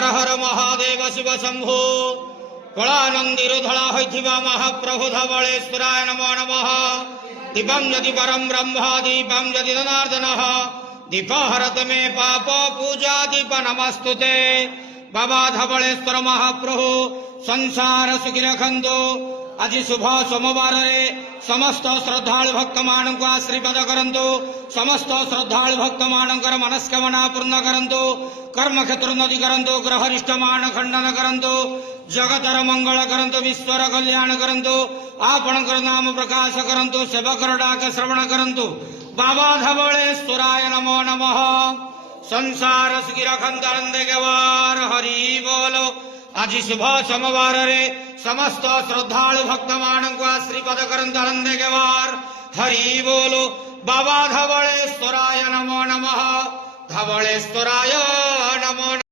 हर हर महादेव शिव शंभो कलानंदीर धड़ा होइथिबा महाप्रभु धवलेश्वराय नमो नमः। दीपं यदि परम ब्रह्म दीपं यदि जनार्दन दीप हरत मे पाप पूजा दीप नमस्तुते। बाबा धवलेश्वर महाप्रभु संसार सुखी रखंतु। आज शुभ सोमवार समस्त श्रद्धालु भक्त मान को आशीर्वाद करंतु। समस्त श्रद्धालु भक्त मानकर मनस्कामना पूर्ण करंतु। कर्म क्षेत्र नदी करंतु। ग्रहरिष्ठ मान खंडन करंतु। जगतर मंगल करंतु। विश्वर कल्याण करंतु। आपणकर नाम प्रकाश करंतु। सेवकर डाक श्रवण करंतु। बाबा धवलेश्वराय नमो नमः। संसार सुखी रखंतु आनंदे गवार हरि बोलो। आज शुभ सोमवार समस्त श्रद्धालु भक्त मान को आशीर्वाद करंतु आनंदे गवार हरि बोलो। बाबा धवलेश्वराय नमो नमः। धवलेश्वराय नमो।